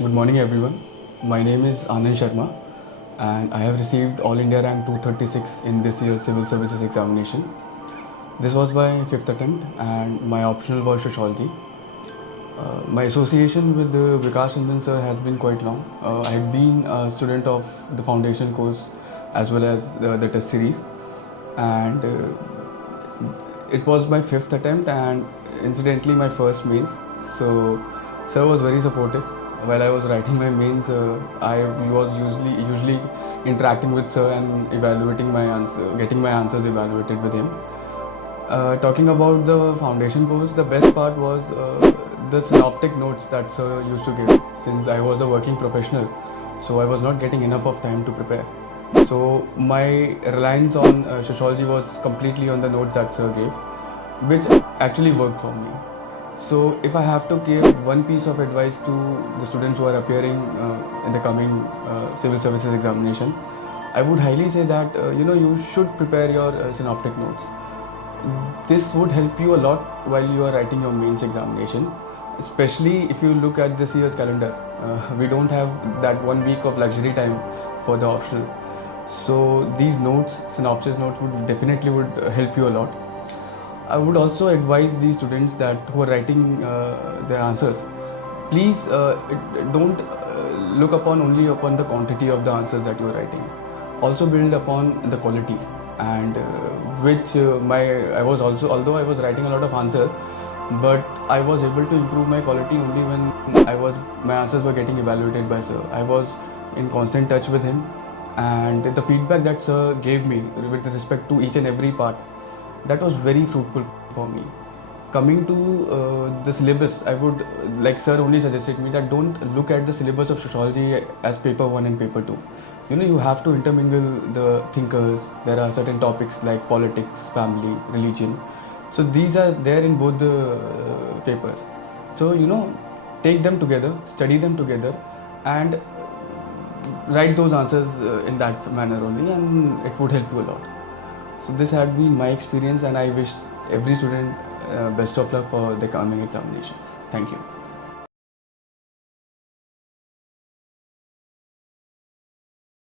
Good morning everyone. My name is Anand Sharma and I have received All India rank 236 in this year's Civil Services examination. This was my fifth attempt and my optional was Sociology. My association with Vikash Ranjan sir has been quite long. I have been a student of the foundation course as well as the test series, and it was my fifth attempt and incidentally my first mains. So sir was very supportive. While I was writing my mains, I was usually interacting with sir and evaluating my answer, getting my answers evaluated with him. Talking about the foundation course, the best part was the synoptic notes that sir used to give. Since I was a working professional, so I was not getting enough of time to prepare. So my reliance on sociology was completely on the notes that sir gave, which actually worked for me. So if I have to give one piece of advice to the students who are appearing in the coming civil services examination, I would highly say that you should prepare your synoptic notes. This would help you a lot while you are writing your mains examination, especially if you look at this year's calendar. We don't have that 1 week of luxury time for the optional. So these notes, synopsis notes would definitely help you a lot. I would also advise these students that who are writing their answers, please don't look only upon the quantity of the answers that you are writing. Also build upon the quality, and although I was writing a lot of answers, but I was able to improve my quality only when my answers were getting evaluated by sir. I was in constant touch with him, and the feedback that sir gave me with respect to each and every part, that was very fruitful for me. Coming to the syllabus, I would, like sir only suggested me, that don't look at the syllabus of sociology as paper 1 and paper 2. You have to intermingle the thinkers. There are certain topics like politics, family, religion. So these are there in both the papers. So take them together, study them together, and write those answers in that manner only, and it would help you a lot. So this had been my experience, and I wish every student best of luck for the coming examinations. Thank you.